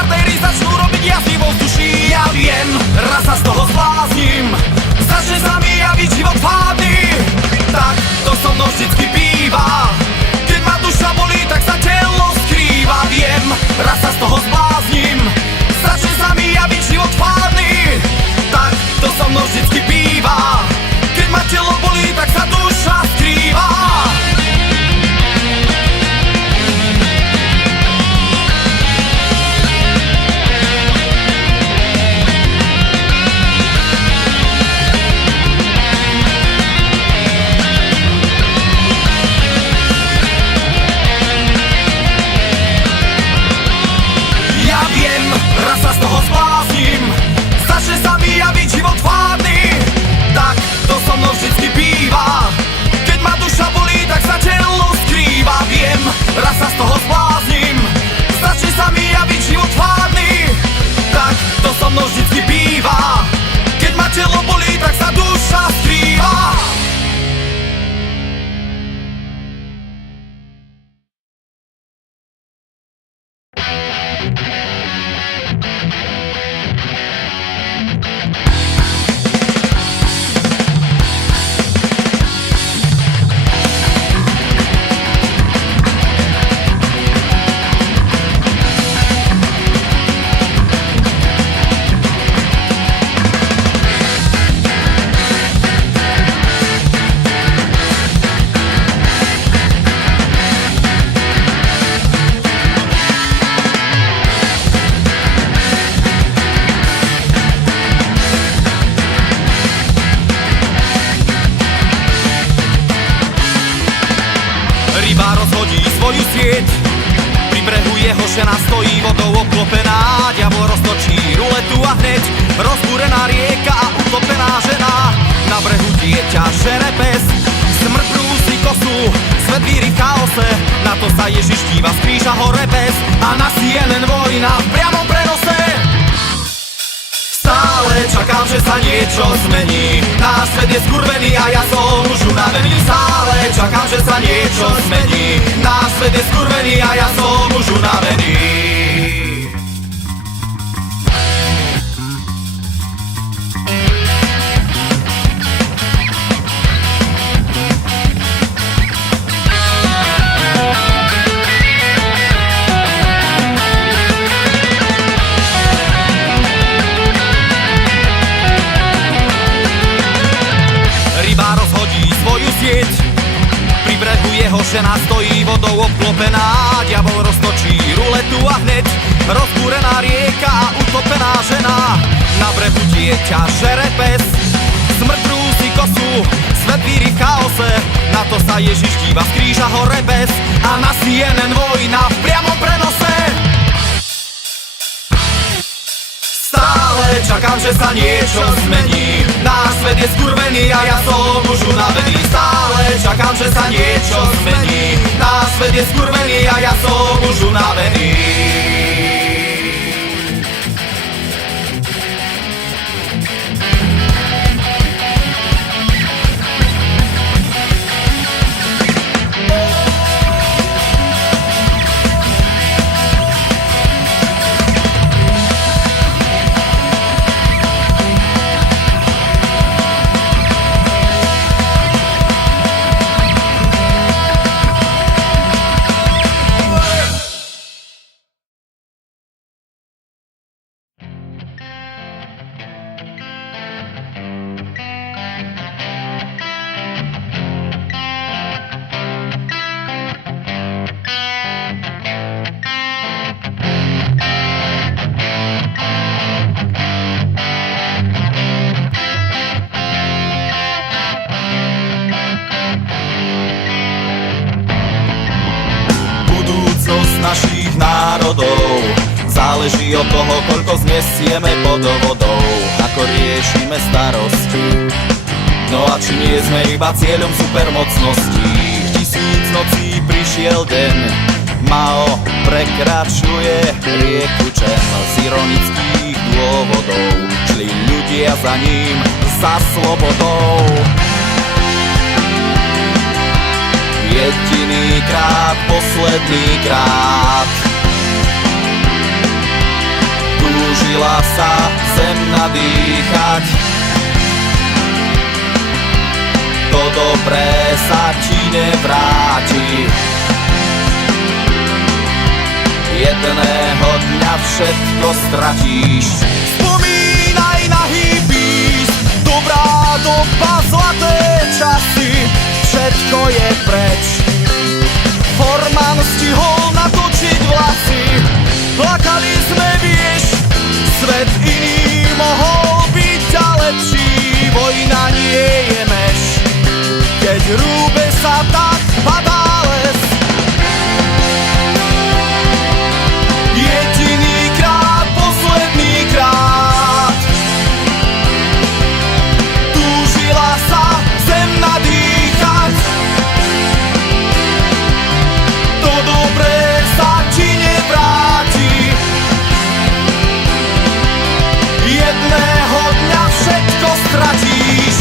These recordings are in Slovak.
artéry začnú robiť jazdy vo vzduší. Ja viem, raz sa z toho zbláznim, začne sa mi javiť život fádny. Tak to so mnou vždycky býva, keď ma duša bolí, tak sa telo skrýva. Viem, raz sa z toho zbláznim, začne sa mi javiť život fádny. Tak to so mnou vždycky býva, keď ma telo bolí, tak sa duša skrýva. Začne sa mi javiť život fádny. Tak to so mnou vždycky býva, keď ma duša bolí, tak sa telo skrýva. Viem, raz sa z toho zbláznim, začne sa mi javiť život fádny. Tak to so mnou vždycky býva, keď ma telo bolí, tak sa duša skrýva. Pri brehu jeho žena stojí vodou obklopená. Diabol roztočí ruletu a hneď rozbúrená rieka a utopená žena. Na brehu dieťa žere pes, smrť brúsi kosu, svet víri v chaose. Na to sa Ježiš díva z kríža hore pes a na CNN vojna v priamom prenose. Stále čakám, že sa niečo zmení, náš svet je skurvený a ja som už unavený. Stále čakám, že sa niečo zmení, náš svet je skurvený a ja som už unavený. Pri brehu jeho žena stojí vodou obklopená. Diabol roztočí ruletu a hneď rozbúrená rieka a utopená žena. Na brehu dieťa žere pes, smrť brúsi kosu, svet víri v chaose. Na to sa Ježiš díva z kríža hore pes a na CNN vojna v priamom prenose. Stále čakám, že sa niečo zmení, náš svet je skurvený a ja som už unavený. Stále čakám, že sa niečo zmení, náš svet je skurvený a ja som už unavený. Našich národov záleží od toho, koľko znesieme pod vodou, ako riešime starosti. No a či nie sme iba cieľom supermocností. V 1000 nocí prišiel deň, Mao prekračuje rieku Čen. Z ironických dôvodov šli ľudia za ním za slobodou. Jediný krát, posledný krát túžila sa zem nadýchať. To dobré sa ti nevráti. Jedného dňa všetko stratíš. Spomínaj na hippies, dobrá doba, zlaté časy. Všetko je preč. Forman stihol natočiť vlasy. Plakali sme, vieš, svet iný mohol byť a lepší. Vojna nie je meš, keď rúbe sa, tak padá les. Jedinýkrát, poslednýkrát túžila sa zem nadýchať. To dobré sa ti nevráti. Jedného dňa všetko stratíš.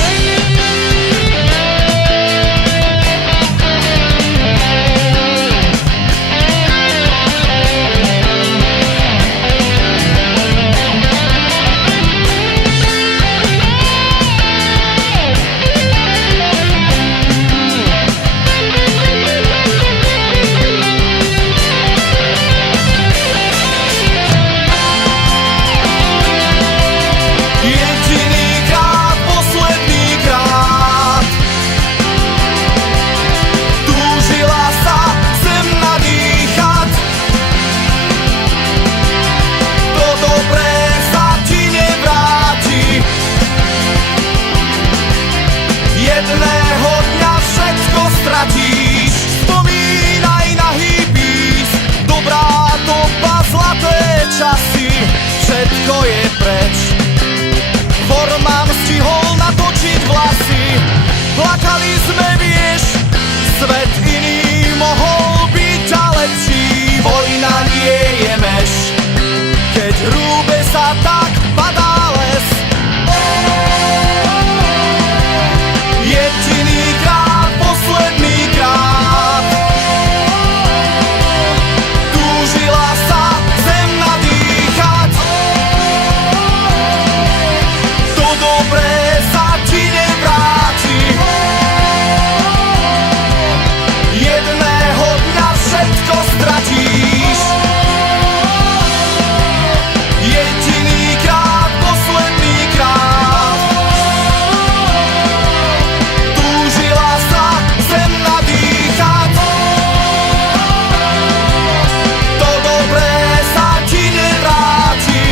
Jedného dňa všetko stratíš. Spomínaj na hippies, dobrá doba, zlaté časy. Všetko je preč. Forman stihol natočiť vlasy. Plakali sme, vieš, svet iný mohol byť a lepší. Vojna nie je meš, keď rúbe sa, tak padá les. Jedinýkrát, poslednýkrát túžila sa zem nadýchať. To dobré sa ti nevráti. Jedného dňa všetko stratíš. Jedinýkrát, poslednýkrát túžila sa zem nadýchať. To dobré sa ti nevráti.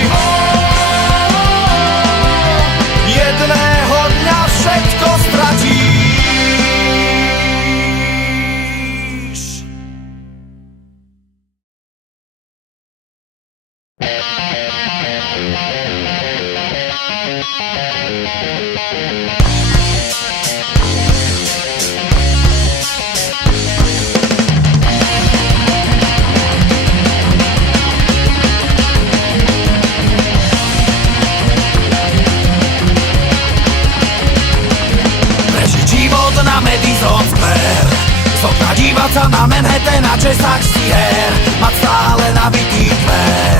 Jedného dňa všetko stratíš. Prežiť život na Madison Square, z okna dívať sa na Manhattan a česať si her, mať stále nabitý kver,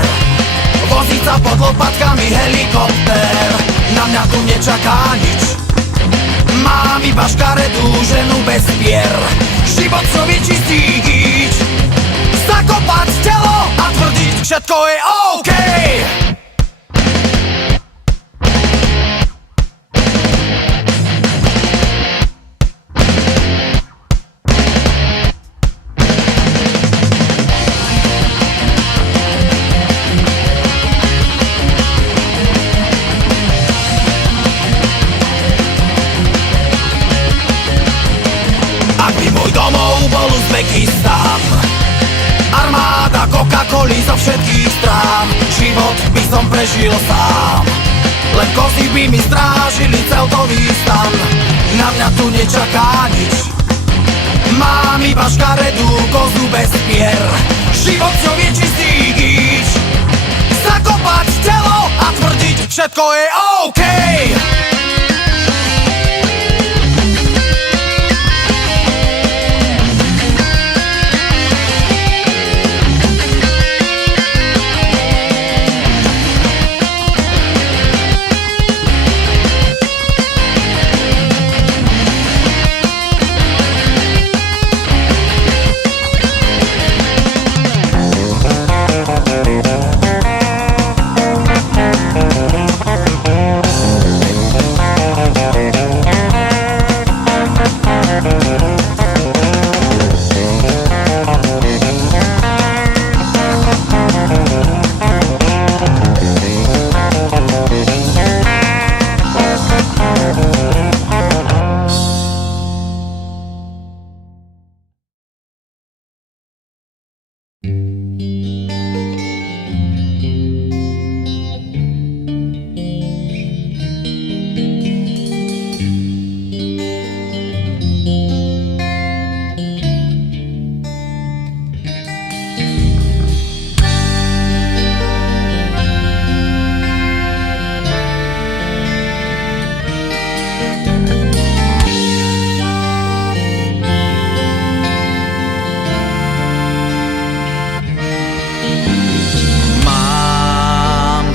voziť sa pod lopatkami helikopter. Na mňa tu nečaká nič, mám iba škaredú ženu bez pier. Život čo vyčistí gíč, zakopať telo a tvrdiť, všetko je OK. Ak by môj domov bol Uzbekistan, armáda Coca-Coli zo všetkých strán, život by som prežil sám. Len kozy by mi strážili celkový stan. Na mňa tu nečaká nič, mám iba škaredú kozu bez pier. Život čo vie čistý gíč, zakopať telo a tvrdiť, všetko je OK.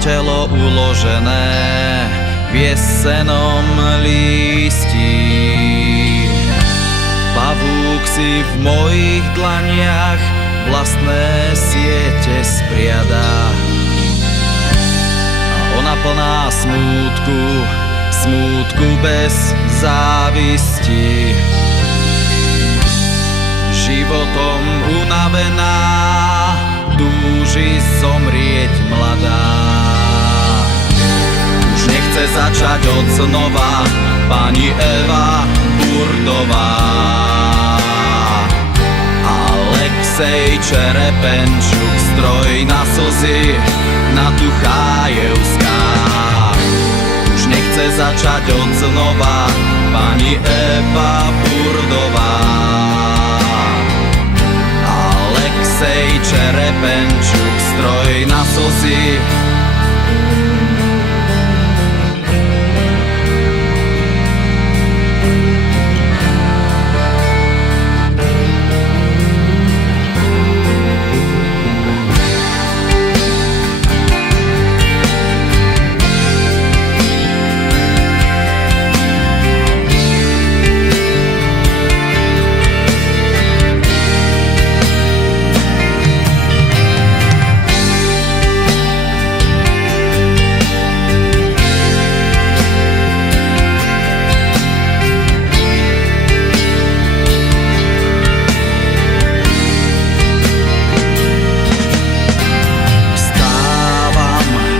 telo uložené v jesenom lístí. Pavúk si v mojich dlaniach vlastné siete spriadá. A ona plná smútku bez závisti. Životom unavená túži zomrieť mladá. Už nechce začať od znova pani Eva Burdová. Alexej Čerepenčuk, stroj na slzy, na Tuchájevská. Už nechce začať od znova pani Eva Burdová. Alexej Čerepenčuk, stroj na slzy.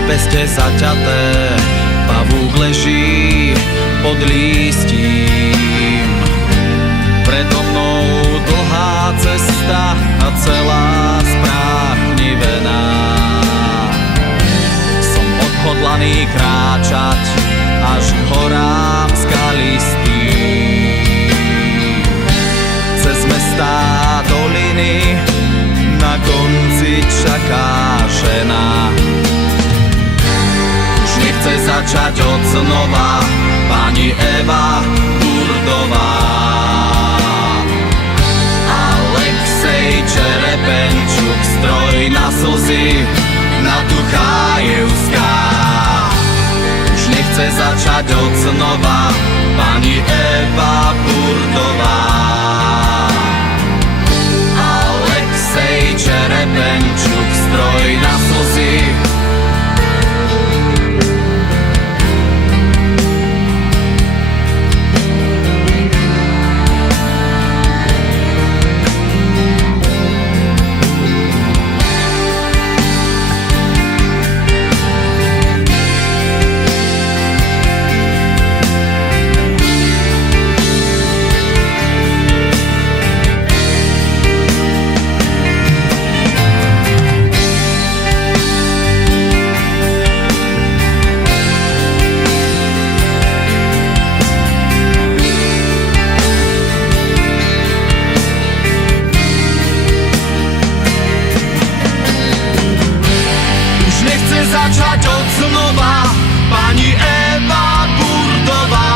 Peste zaťaté, pavúk leží pod lístím. Predo mnou dlhá cesta a celá spráchnivená. Som odhodlaný kráčať až k horám skalistým. Cez mestá doliny na konci čaká žena. Chce začať od znova pani Eva Burdová. Alexej Čerepenčuk, stroj na slzy, na Tuchájevská. Už nechce začať od znova pani Eva Burdová. Alexej Čerepenčuk, stroj na slzy. Začať od znova pani Eva Burdová.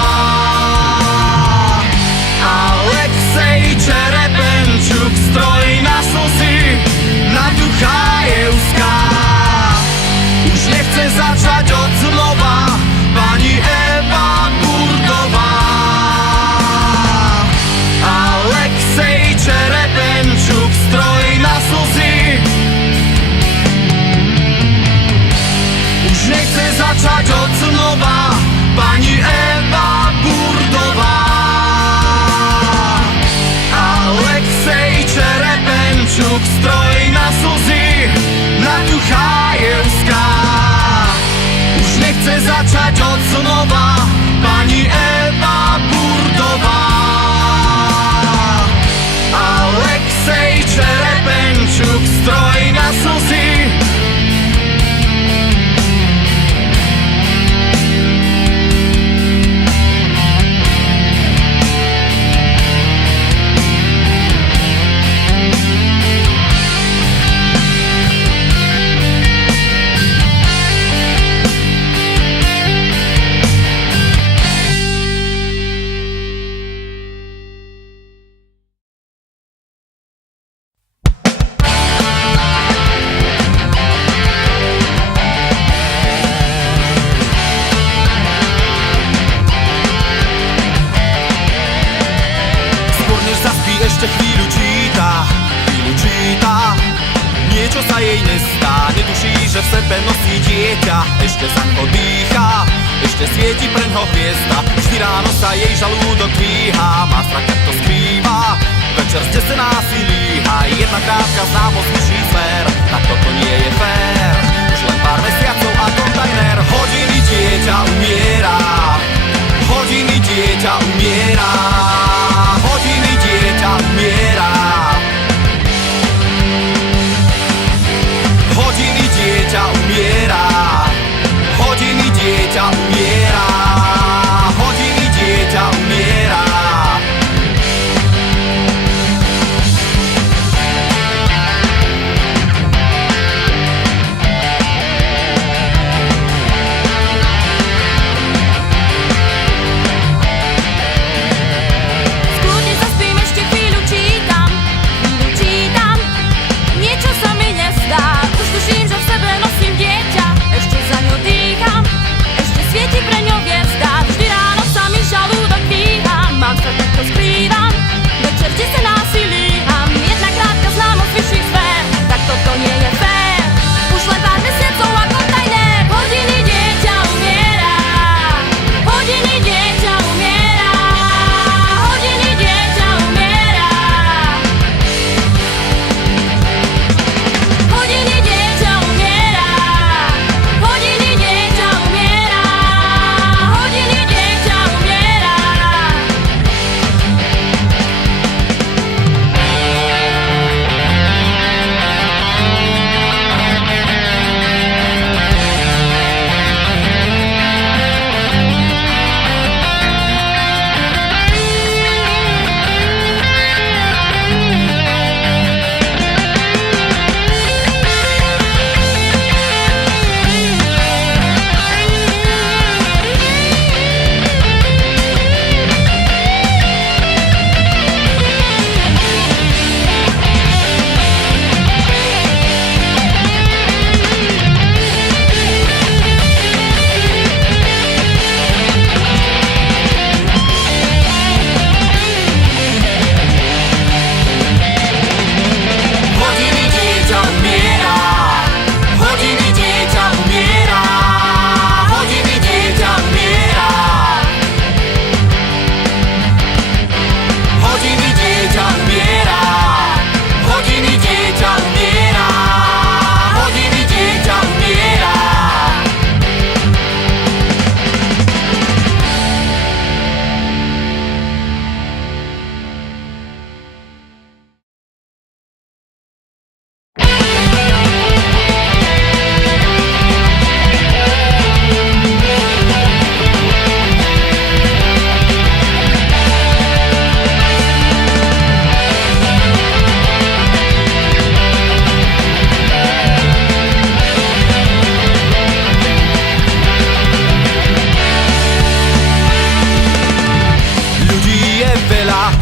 Alexej Čerepenčuk, stroj na slzy, na Tuchájevská. Už nechce začať od znova pani Eva Burdová. Alexej Čerepenčuk, stroj na slzy. Nechce začať od znova pani Eva Burdová. Alexej Čerepenčuk, stroj na slzy, na Tuchájevská. Už nechce začať od znova pani Eva Burdová. Alexej Čerepenčuk, stroj na slzy. dieťa ešte zaňho dýcha, ešte svieti preňho hviezda. Vždy ráno sa jej žalúdok dvíha, má strach, jak to skrýva, večer zdesená si líha. Jedna krátka známosť vyšší sfér, tak toto nie je fér. Už len pár mesiacov a kontajner. Hodiny dieťa umiera, hodiny dieťa umiera, hodiny dieťa umiera, hodiny dieťa umiera, hodiny dieťa umiera, hodiny dieťa umiera.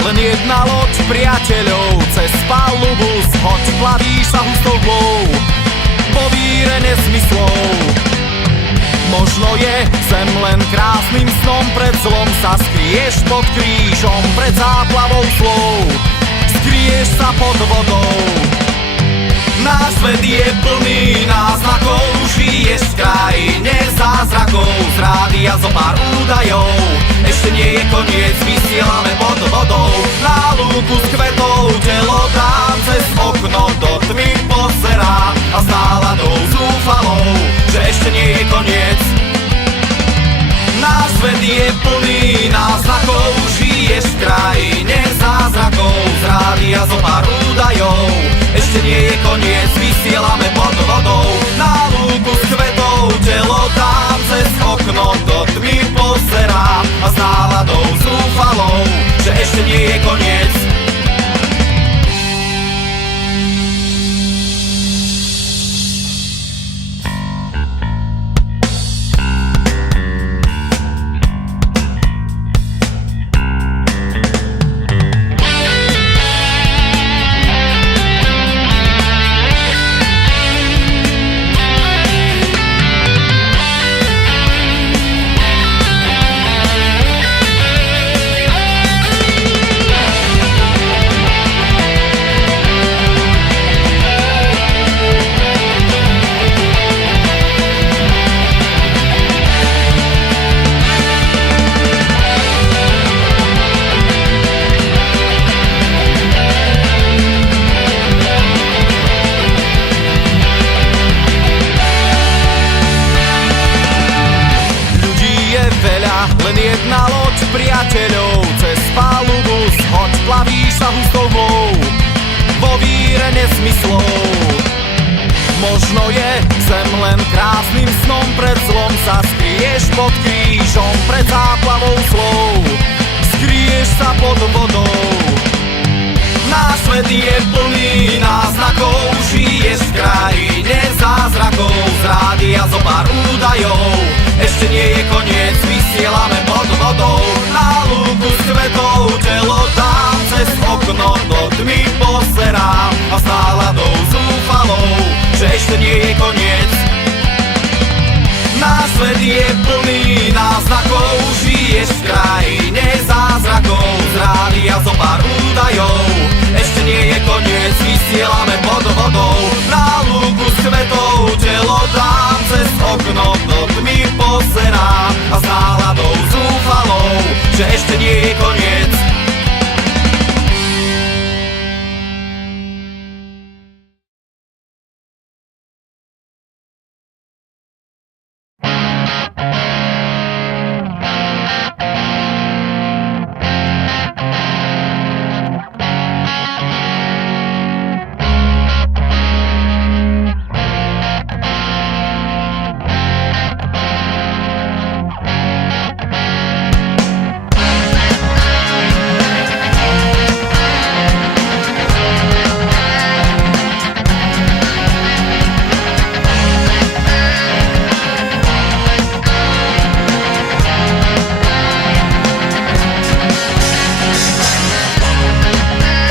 Len jedna loď priateľov, cez palubu zhoď, plavíš sa hustou dlou, po víre nezmyslov. Možno je zem len krásnym snom, pred zlom sa skryješ pod krížom, pred záplavou slov, skryješ sa pod vodou. Náš svet je plný náznakov, žiješ v krajine zázrakov, z rádia zo pár údajov. Ešte nie je koniec, vysielame pod vodou, na lúku s kvetou telo dám, cez okno do tmy pozerá a s náladou zúfalou, že ešte nie je koniec. Náš svet je plný náznakov, žiješ v krajine zázrakov, z rádia zo pár údajov. Ešte nie je koniec, vysielame pod vodou, na lúku s kvetou telo dám, cez okno do tmy pozerá a s náladou zúfalou, že ešte nie je koniec. pár údajov. Ešte nie je koniec, vysielame pod vodou. Na lúku z kvetov telo dám, cez okno do tmy pozerám a s náladou zúfalou, že ešte nie je koniec. Náš svet je plný náznakov, žiješ v krajine zázrakov. Z rádia zo pár údajov, ešte nie je koniec, vysielame pod vodou. Na lúku z kvetov telo dám, cez okno do tmy pozerám a s náladou zúfalou, že ešte nie je koniec.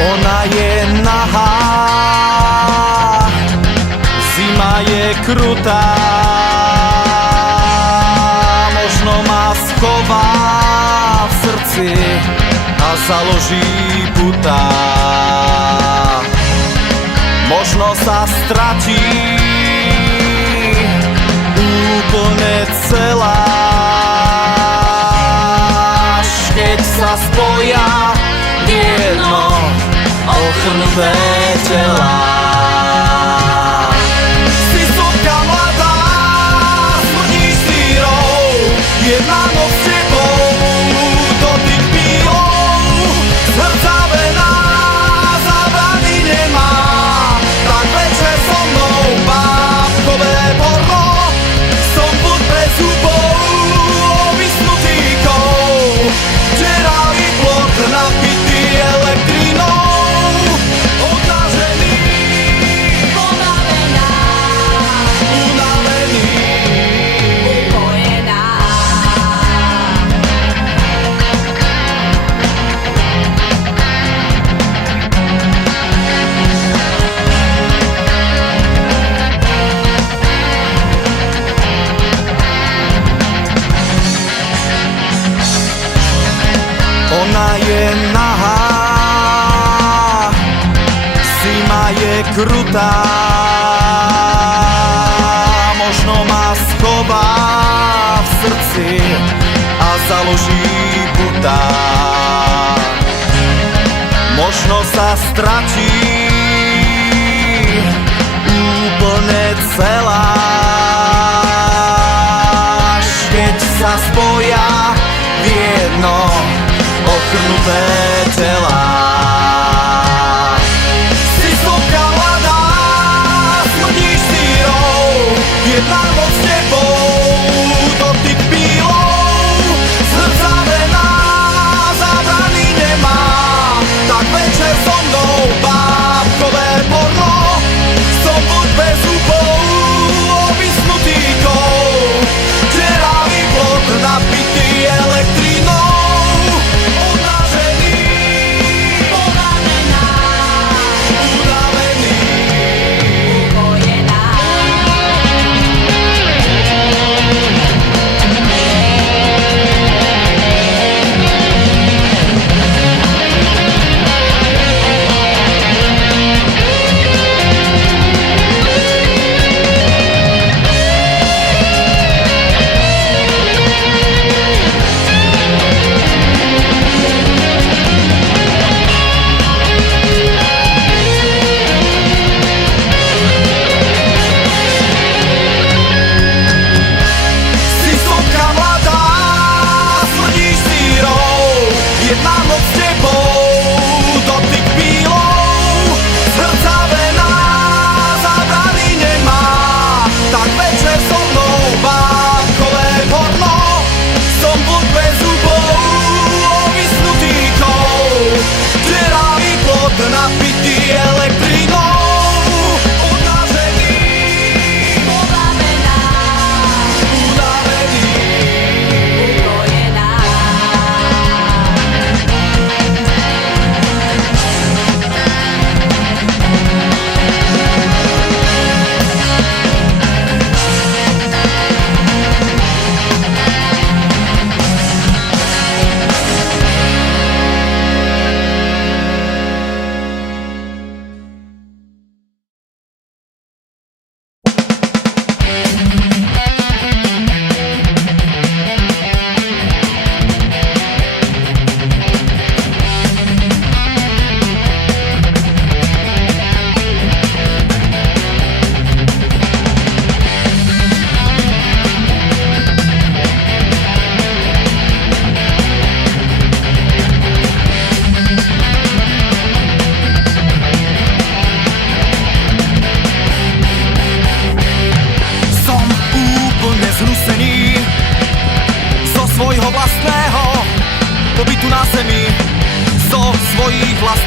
Ona je nahá, zima je krutá, možno ma schová v srdci a založí putá. Možno sa stratí úplne celá, až keď sa spoja v jedno ochrnuté tela. Si sopka mladá, smrdíš sírou, jedna noc s tebou, dotyk pílou, srdca vená, zábrany nemá, tak večer so mnou, bábkové porno, som pod bez zubov, ovisnutý kov, včerávý plot napitý elektrínou. Ona je nahá, zima je krutá, možno ma schová v srdci a založí putá. Možno sa stratí úplne celá, až keď sa spoja v jedno ochrnuté tela. Si sopka mladá, smrdíš sírou, jedna noc s tebou, dotyk pílou, srdca vená, zábrany nemá, tak večer so mnou, bábkové porno, som buď bez zubov,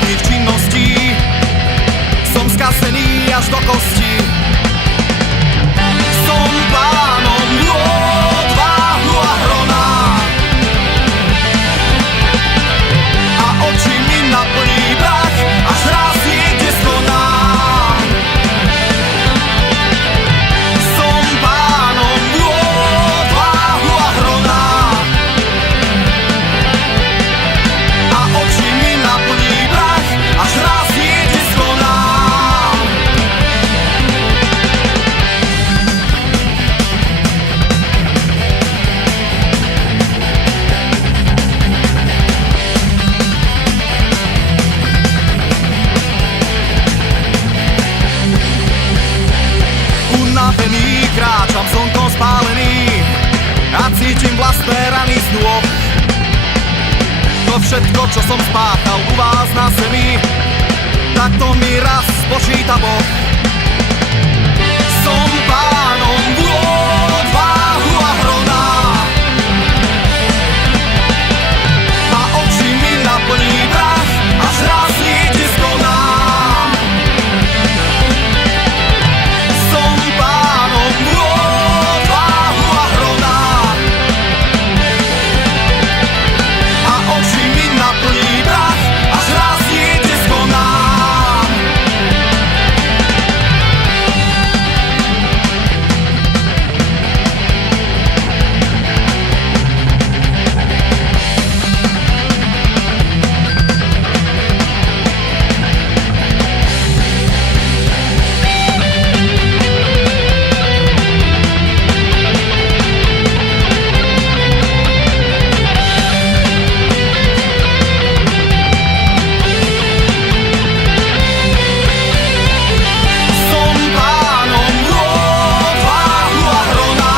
zlých činností. Som skasený až do kosti. Som pánom odvahu a hrona a oči mi naplní prach, až raz niekde skonám. Som pánom odvahu a hrona a oči mi naplní prach, až raz niekde skonám. Unavený kráčam slnkom spálený a cítim vlastné rany z nôh. To všetko, čo som spáchal u vás na zemi, tak to mi raz spočíta Boh. Som pánom odvahu a hrona a oči mi naplní prach, až raz niekde skonám. Som pánom odvahu a hrona a oči mi naplní prach, až raz niekde skonám. Som pánom odvahu a hrona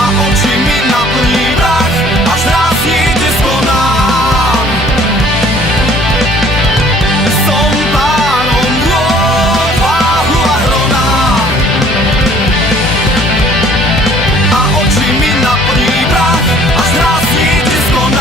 a oči mi naplní prach, až raz niekde skonám. Som pánom odvahu a hrona a oči mi naplní prach, až raz niekde skonám.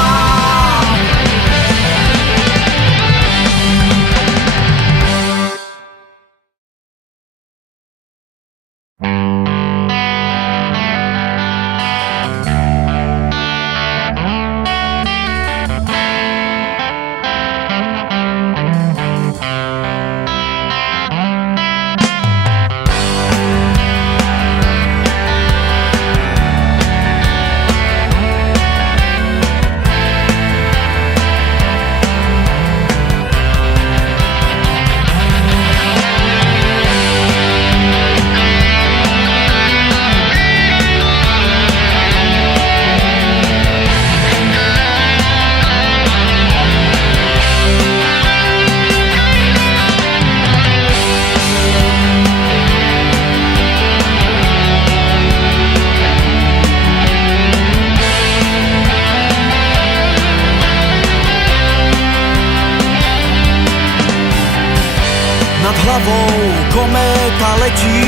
Nad hlavou kométa letí,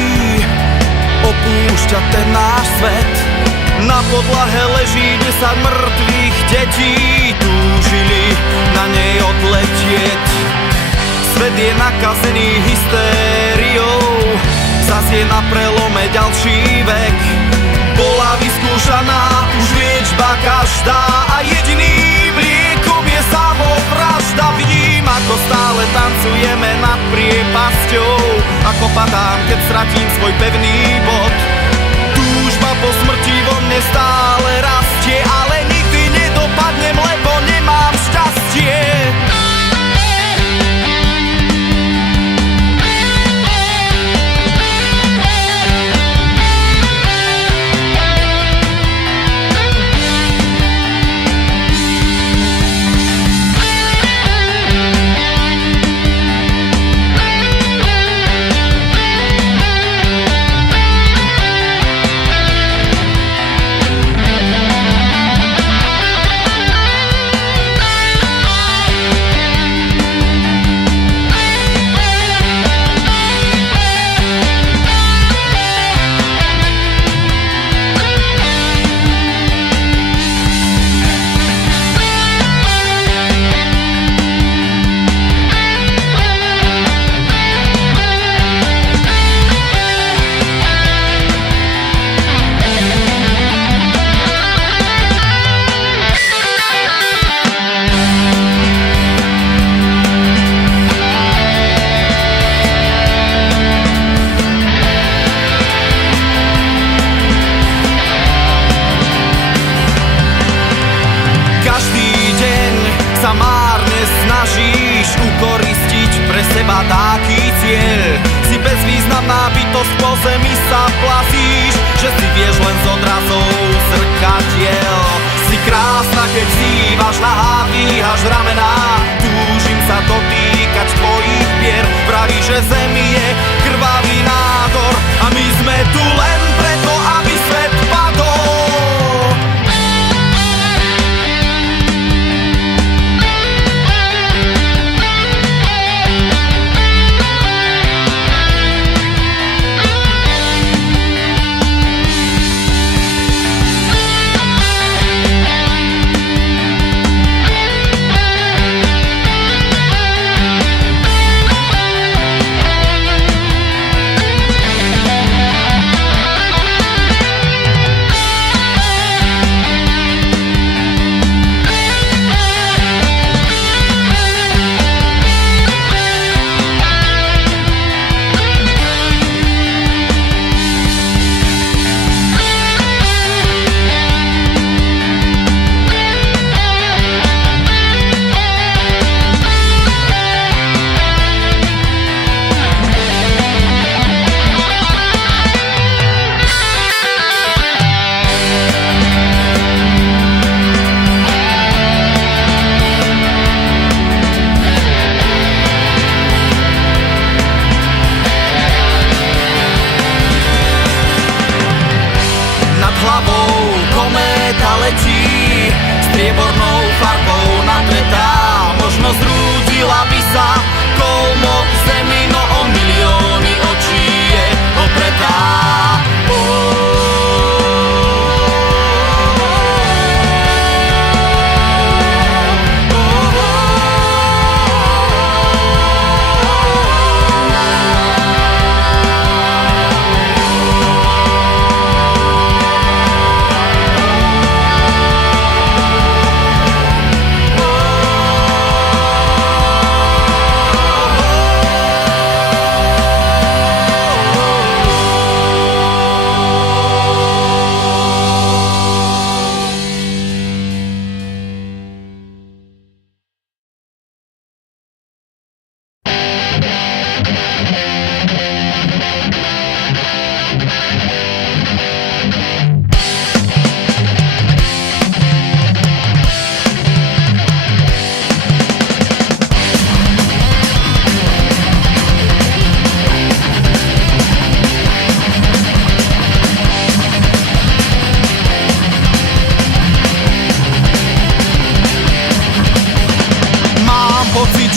opúšťa ten náš svet. Na podlahe leží 10 mŕtvych detí, túžili na nej odletieť. Svet je nakazený hystériou, zas je na prelome ďalší vek. Bola vyskúšaná už liečba každá a jediným liekom je samovražda. Vidím, ako stále tancujeme nad priepasťou, ako padám, keď stratím svoj pevný bod. Túžba po smrti vo mne stále rastie, ale nikdy nedopadnem, lebo nemám šťastie. dosť po zemi sa plazíš, že si vieš len z odrazov zrkadiel. Si krásna, keď zývaš nahá, dvíhaš ramená, túžim sa dotýkať tvojich pier. Praví, že zemi je krvavý nádor a my sme tu len preto, aby svet padol. Striebornou farbou natretá, možno zrúdila by sa kolmo k zemi, no o milióny očí je opretá.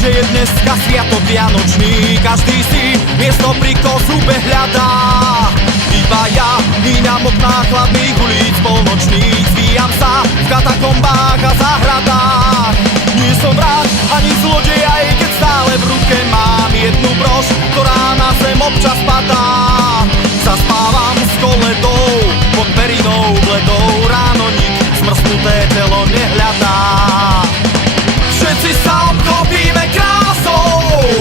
Že je dneska sviatok vianočný, každý si miesto pri kozube hľadá. Iba ja míňam okná chladných ulic polnočných, zvíjam sa v katakombách a záhradách. Nie som vrah ani zlodej, aj keď stále v ruke mám jednu brož, ktorá na zem občas padá. Zaspávam s koledou pod perinou bledou, ráno nik zmrznuté telo nehľadá. Všetci sa obklopíme krásou,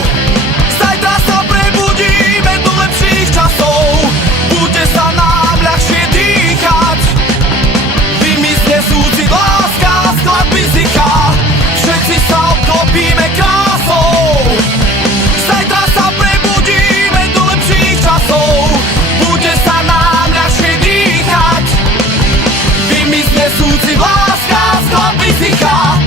zajtra sa prebudíme do lepších časov. Bude sa nám ľahšie dýchať, vymizne súcit, láska, skladby zicha. Všetci sa obklopíme krásou, zajtra sa prebudíme do lepších časov. Bude sa nám ľahšie dýchať, vymizne súcit, láska, skladby zicha.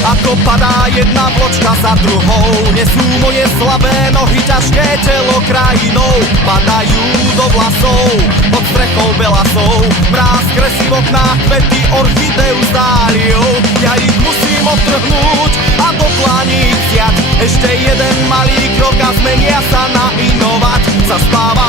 Ako padá jedna vločka za druhou, nesú moje slabé nohy ťažké telo krajinou. Padajú do vlasov, pod strechou belasov, mráz kresí v oknách kvety orchideu s dáliou. Ja ich musím odtrhnúť a do dlaní vziať, ešte jeden malý krok a zmenia sa na inovať. Zaspáva